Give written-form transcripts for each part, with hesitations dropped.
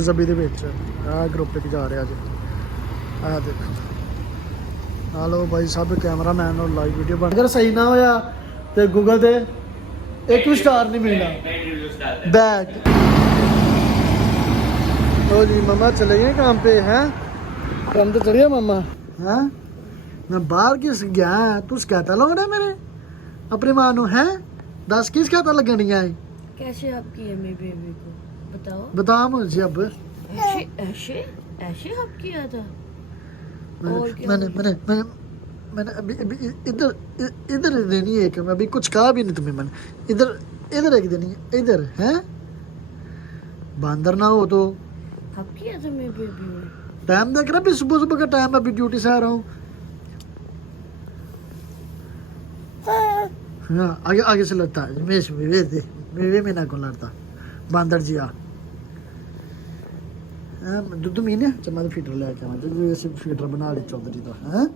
ਜ਼ਬੀ ਦੇ ਵਿੱਚ ਆਹ ਗਰੁੱਪ 'ਚ ਜਾ ਰਿਹਾ ਅੱਜ। ਆਹ ਦੇਖੋ, ਆ ਲਓ ਭਾਈ ਸਾਹਿਬ ਕੈਮਰਾਮੈਨ ਨੂੰ ਲਾਈਵ ਵੀਡੀਓ ਬਣ। ਅਗਰ ਸਹੀ ਨਾ ਹੋਇਆ ਤੇ ਗੂਗਲ ਤੇ एक भी स्टार नहीं मिलना बैग। तो जी मम्मा चले गए काम पे हैं, काम तो चढ़िया मम्मा हैं। मैं बाहर किस गया तू शिकायत लगना मेरे अपनी मां नू है। दस की शिकायत लगनियां है। कैसे आपकी है मेरी बेबी को बताओ। बता मुझे अब। ऐसे ऐसे ऐसे आप किया था। और क्या मैंने मैंने मैंने मैंने अभी अभी इधर इधर देनी है कि मैं अभी कुछ कहा भी नहीं तुम्हें। मैंने इधर इधर एक देनी है इधर है। बंदर ना हो तो आप किया था मेरी बेबी में। टाइम देख रहा, अभी सुबह सुबह का टाइम, अभी ड्यूटी से आ रहा हूँ। हाँ आगे आगे से लड़ता है मेरे में ना कौन लड़ता बंदर जी। आ दुद्ध मीने चल फीटर लेके आवा जो फीटर बना ली चौधरी तो है।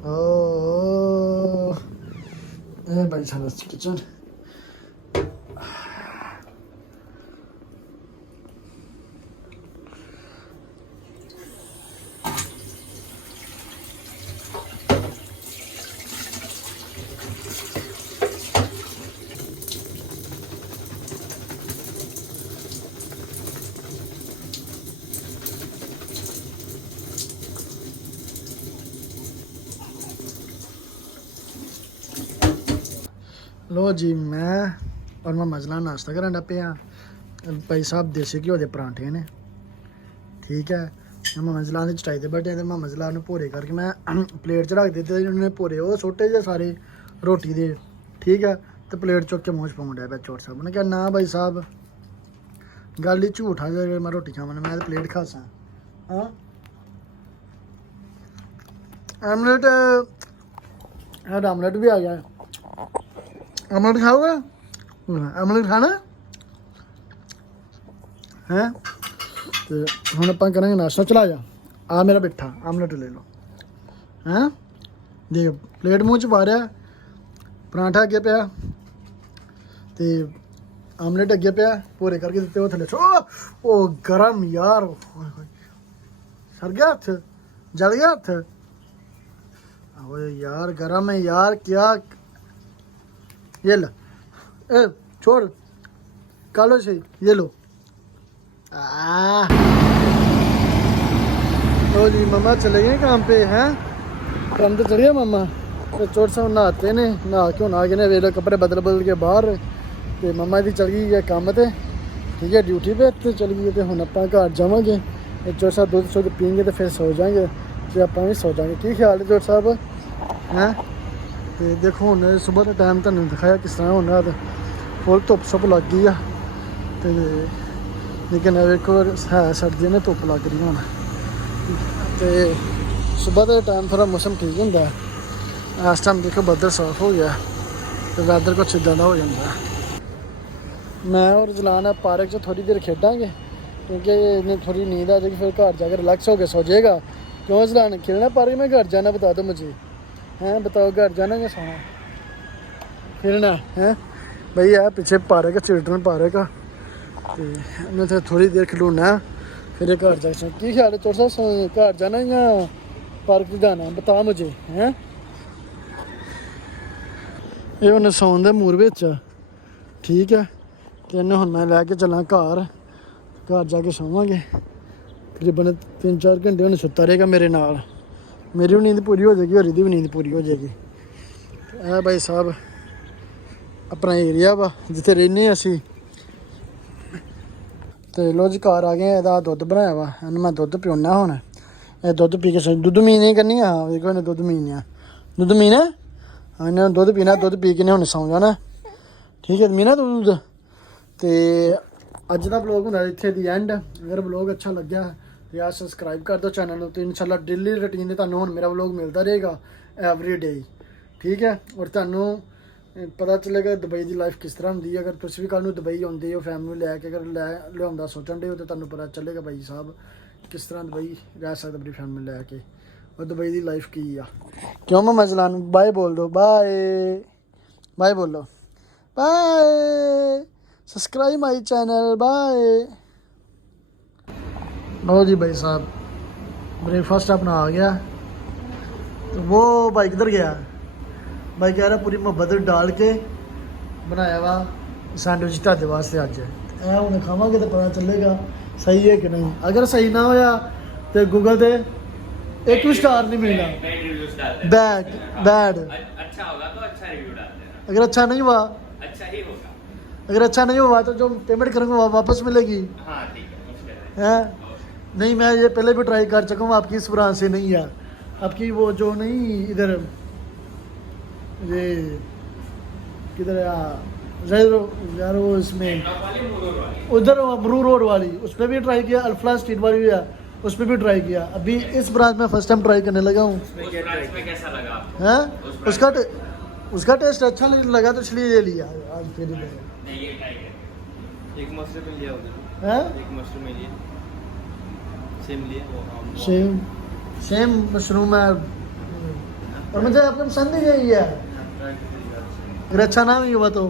ओ भाई सारा किचन लो जी। मैं और मैं मजला नाश्ता करन लग पे भाई साहब देसी घ्यो के परांठे ने। ठीक है, मैं मजला की चटाई से बैठे मैं मजला भोरे करके मैं प्लेट च रख दिते। उन्होंने भोरे वो सुटे जे सारे रोटी दे। ठीक है, तो प्लेट चुक के मूँह च पाउन डਿਆ चोट साहब ने कहा ना भाई साहब गल ही झूठ आ जाए मैं रोटी खावन मैं प्लेट खासा। हाँ आमलेट आमलेट भी आ गया। आमलेट खाओगे? आमलेट खाना है तो हम आप करेंगे नाश्ता। चला जा आ मेरा बिठा आमलेट ले लो। हैं देख प्लेट मूँह च पा रहा, परांठा अगे पिया तो आमलेट अगे पिया भोरे करके दिते वो थले। ओ गरम यार, सड़ गया हथ, जल गया हथ। यार गरम है यार क्या। ये लो ए छोड़ कालो से ये लो। तो जी मम्मा चले गए काम पे हैं, काम तो चढ़िया मम्मा। तो चोट साहब नहाते ने, नहा के आ गए वे कपड़े बदल बदल के बाहर। तो मम्मा दी चल गई है काम ते। ठीक है ड्यूटी पे तो चल गई है। तो हम आप घर जावे तो चोट साहब दूध शुद्ध पीएंगे तो फिर सो जाएंगे। तो आप भी सो जाएंगे। ठीक ख्याल है चोट साहब हैं। तो देखो हूँ सुबह का टाइम तुम दिखाया किस तरह होना तो फुल धुप शुप लग गई है। तो लेकिन देखो है सर्दी ने धुप लग रही होना। तो सुबह का टाइम थोड़ा मौसम ठीक होंगे। इस टाइम देखो बदल साफ हो गया तो वैदर कुछ इदा का हो जाता। मैं और जलाना पार्क च थोड़ी देर खेडांगे क्योंकि इन्हें थोड़ी नींद आ जाएगी। फिर घर जाकर रिलैक्स होकर सो जाएगा। क्यों जलाना खेलना पार्क में? घर जाना बता दो मुझे हैं, बताओ घर जाना या सोना फिरना है? भाई है पीछे पार्क है, चिल्ड्रन पार्क है। तो तो थोड़ी देर खिलौना फिर घर जा सकते। की ख्याल है चोर साहब घर जाना या पार्क जाना बता मुझे हैं। ये उन्हें सौन दे मूड बिच। ठीक है तो इन्हें हम मैं लैके चला घर, घर जाके सोवांगे तकरीबन 3-4 घंटे। उन्हें सुता रहेगा मेरे नाल, मेरी भी नींद पूरी हो जाएगी और इसकी भी नींद पूरी हो जाएगी। है भाई साहब अपना एरिया वा जिथे रहने असी। तो लो जी घर आ गए। यदा दुद्ध बनाया वा इन्हें मैं दुद्ध पियोना हुण। ये दुद्ध पी के दुद्ध मीने करनी। हाँ देखो इन्हें दुद्ध मीने दुद्ध मीना। हाँ इन्हें दुद्ध पीना, दुद्ध पी के हुण सौ जाना। ठीक है मीना दुद्ध। तो अज का ब्लॉग होना इत्थे दी एंड। अगर ब्लॉग अच्छा लग्या तो यार सबसक्राइब कर दो चैनल। तो इंशाल्लाह डेली रूटीन तुहानूं हुण मेरा ब्लॉग मिलता रहेगा एवरी डे। ठीक है और तुहानूं पता चलेगा दुबई की लाइफ किस तरह होंदी है। अगर तुसीं भी कल नूं दुबई आउंदे हो फैमिली लैके अगर लिआउंदा सोचण दे हो तो तुहानूं पता चलेगा भाई साहब किस तरह दुबई रह सकदा अपनी फैमिली लैके और दुबई की लाइफ की आ। क्यों मैं मजलान बाय बोल दो, बाय बाय बोलो, bye subscribe my channel, bye. लो जी भाई साहब ब्रेकफास्ट अपना आ गया। तो वो भाई किधर गया? भाई कह रहा पूरी मोहब्बत डाल के बनाया हुआ सैंडविच ਤੁਹਾਡੇ ਵਾਸਤੇ ਅੱਜ ਇਹ ਹੁਣ ਖਾਵਾਂਗੇ ਤਾਂ ਪਤਾ ਚੱਲੇਗਾ ਸਹੀ ਹੈ ਕਿ ਨਹੀਂ। ਅਗਰ ਸਹੀ ਨਾ ਹੋਇਆ ਤੇ ਗੂਗਲ ਤੇ एक भी स्टार नहीं मिलना। बैड बैड अच्छा होगा तो अच्छा रिव्यू डाल देना। अगर अच्छा नहीं हुआ, अच्छा ही होगा। अगर अच्छा नहीं हुआ तो जो पेमेंट करूँगा वो वापस मिलेगी। हाँ ठीक है, मुश्किल है नहीं, मैं ये पहले भी ट्राई कर चुका हूँ, आपकी इस ब्रांच से नहीं है, आपकी वो जो नहीं इधर ये किधर यार वो इसमें उधर अमरू रोड वाली उस पर भी ट्राई किया, अल्फला स्ट्रीट वाली भी है उस पर भी ट्राई किया। अभी इस ब्रांच में फर्स्ट टाइम ट्राई करने लगा हूँ। उस ब्रांच में कैसा लगा आपको? हैं उसका टेस्ट अच्छा लगा तो इसलिए ये लिया आज फिर नहीं, ये ट्राई करें। एक मशरूम लिया उधर, हैं एक मशरूम लिया, सेम लिया वो सेम मशरूम है और मुझे आपने पसंद ही यही है। अगर अच्छा ना भी हुआ तो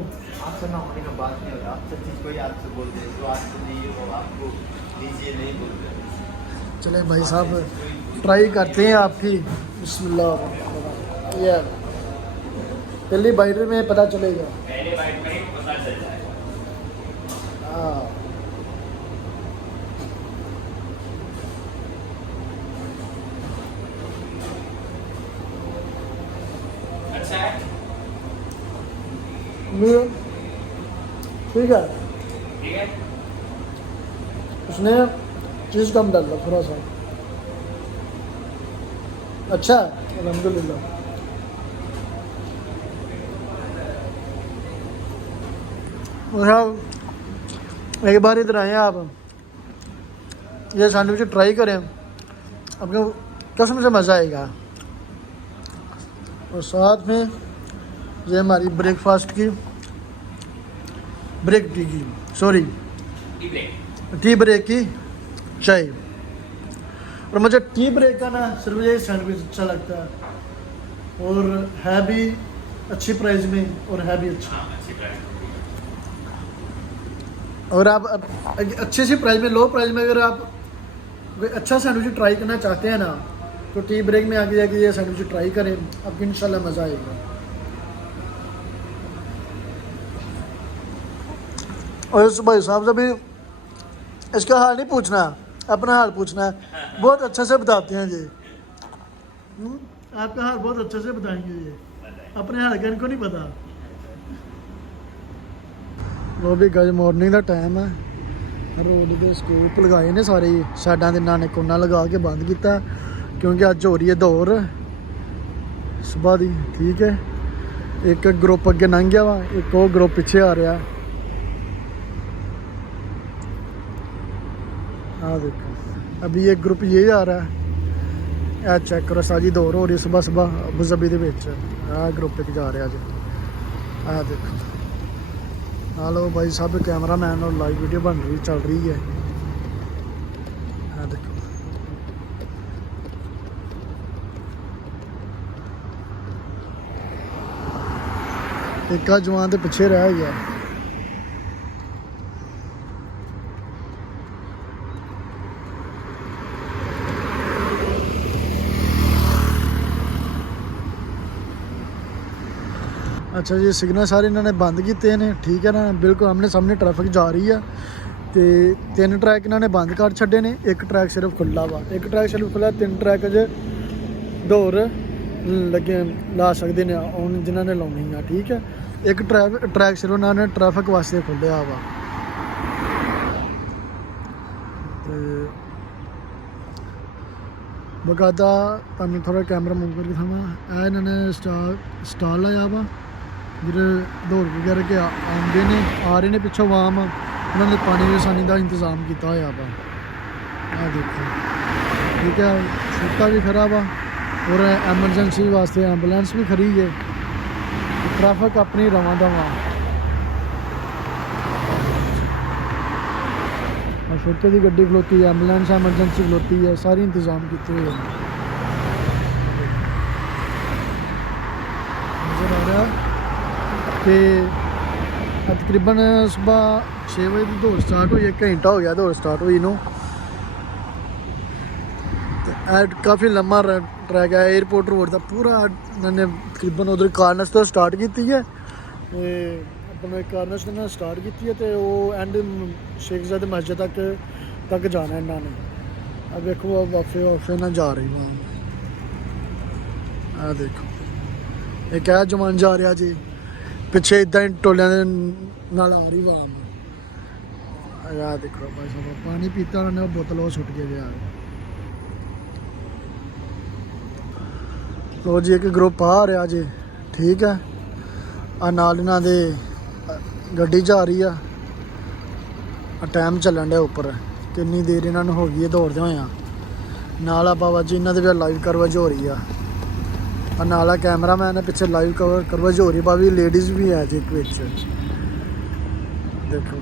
आपसे ना होने का बात नहीं होता, आप सब चीज़ को याद से बोलते हैं, जो आपको नहीं वो आपको दीजिए नहीं बोलते। चले भाई साहब ट्राई करते हैं आपकी। बिस्मिल्लाह। ये पहली बाइट में पता चलेगा। पहले बाइट में ही पता चल जाएगा। हाँ अच्छा है, ठीक है। ठीक है। उसने चीज़ कम डाला थोड़ा सा। अच्छा अल्हम्दुलिल्लाह। एक बार इधर आए आप, ये सैंडविच ट्राई करें, आपको कसम से मज़ा आएगा। और साथ में ये हमारी ब्रेकफास्ट की ब्रेक टी की सॉरी टी ब्रेक की चाय। और मुझे टी ब्रेक का ना सिर्फ ये सैंडविच अच्छा लगता है और है भी अच्छी प्राइस में और है भी अच्छा। अच्छी प्राइस। और आप अच्छी सी प्राइस में, लो प्राइस में अगर आप कोई अच्छा सैंडविच ट्राई करना चाहते हैं ना तो टी ब्रेक में आगे जाके ये सैंडविच ट्राई करें, आपको इंशाल्लाह मज़ा आएगा। और इस भाई साहब से भी इसका हाल नहीं पूछना, अपना हाल पूछना है। बहुत अच्छे से बताते हैं ये। आपका हाल बहुत अच्छे से बताएंगे ये, अपने हाल का इनको नहीं पता। वो भी गज मॉर्निंग का टाइम है, रोड के स्कूप लगाए ने सारे साइडा के नाने कोना लगा के बंद किया क्योंकि अज हो रही है दौड़ सुबह की। ठीक है, एक ग्रुप अगे लंघ गया वा, एक वो ग्रुप पीछे आ रहा। हाँ देखो अभी एक ग्रुप ये आ रहा है, यह चेक करो सारी दौड़ हो रही है सुबह सुबह अबू धाबी के। आ ग्रुप एक जा रहा जी, आ देखो। हेलो भाई साहब कैमरा मैन और लाइव वीडियो बन रही चल रही है। हाँ देखो एक जवान तो पिछे रह गया। अच्छा जी सिग्नल सारे इन्होंने बंद किए हैं। ठीक है ना, बिल्कुल आमने सामने ट्रैफिक जा रही है। तो 3 ट्रैक इन्होंने बंद कर छड़े ने, एक ट्रैक सिर्फ खुला वा, एक ट्रैक सिर्फ खुला, 3 ट्रैक अजे दौड़ लगे ला सकते हैं उन जिन्होंने लानी है। ठीक है, एक ट्रैक सिर्फ उन्होंने ट्रैफिक वास्ते खोलिया वा। बकायदा तुम थोड़ा कैमरा मूव करके थमा इन्होंने स्टाल लाया वा जिधर दौड़ वगैरह के आते हैं आ रहे हैं पिछों वाम, उन्होंने पानी रसानी का इंतजाम किया हुआ वा। आ देखो ठीक है, छुट्टा भी खरा वा और एमरजेंसी वास्ते एंबुलेंस भी खड़ी है। ट्रैफिक अपनी रवा दवा और छोटे की गड्डी खलोती है, एंबुलेंस एमरजेंसी खलोती है, सारे इंतजाम किए हुए हैं। नज़र आ रहा कि तकरीबन सुबह 6 बजे की दौड़ स्टार्ट हुई, 1 घंटा हो गया दौड़ स्टार्ट हुई नू। ਕਾਫੀ ਲੰਮਾ ਟਰੈਕ ਹੈ 에어ਪੋਰਟ ਰੋਡ ਦਾ ਪੂਰਾ। ਇਹਨਾਂ ਨੇ ਤਕਰੀਬਨ ਉਧਰ ਕਾਰਨਸ ਤੋਂ ਸਟਾਰਟ ਕੀਤੀ ਹੈ ਤੇ ਆਪਣੇ ਕਾਰਨਸ ਤੋਂ ਨਾਲ ਸਟਾਰਟ ਕੀਤੀ ਹੈ ਤੇ ਉਹ ਐਂਡ ਸ਼ੇਖ ਜ਼ਾਦੇ ਮਸਜਿਦ ਤੱਕ ਜਾਣਾ ਇਹਨਾਂ ਨੇ। ਆ ਵੇਖੋ ਵਾਫੇ ਨਾਲ ਜਾ ਰਹੀ ਵਾਂ। ਆ ਦੇਖੋ ਇਹ ਕਿਆ ਜਵਾਨ ਜਾ ਰਿਹਾ ਜੀ, ਪਿੱਛੇ ਇਦਾਂ ਹੀ ਟੋਲਿਆਂ ਦੇ ਨਾਲ ਆ ਰਹੀ ਵਾਮ। ਆ ਦੇਖੋ ਭਾਈ ਸਾਹਿਬ ਪਾਣੀ ਪੀਤਾ ਉਹਨਾਂ ਨੇ, ਉਹ ਬੋਤਲ ਉਹ ਸੁੱਟ ਕੇ ਗਿਆ। ਲੋ ਜੀ ਇੱਕ ਗਰੁੱਪ ਆ ਰਿਹਾ ਜੀ, ਠੀਕ ਹੈ। ਆ ਨਾਲ ਇਹਨਾਂ ਦੇ ਗੱਡੀ ਜਾ ਰਹੀ ਆ। ਟਾਈਮ ਚੱਲਣ ਡਿਆ ਉੱਪਰ, ਕਿੰਨੀ ਦੇਰ ਇਹਨਾਂ ਨੂੰ ਹੋ ਗਈ ਹੈ ਦੌੜਦੇ ਹੋਏ ਆ। ਨਾਲ ਆ ਬਾਬਾ ਜੀ ਇਹਨਾਂ ਦੇ ਵੀ ਲਾਈਵ ਕਵਰੇਜ ਹੋ ਰਹੀ ਆ। ਨਾਲ ਆ ਕੈਮਰਾਮੈਨ ਹੈ ਪਿੱਛੇ, ਲਾਈਵ ਕਵਰੇਜ ਹੋ ਰਹੀ। ਬਾਬੀ ਲੇਡੀਜ਼ ਵੀ ਹੈ ਜੀ ਇੱਕ ਵਿੱਚ ਦੇਖੋ।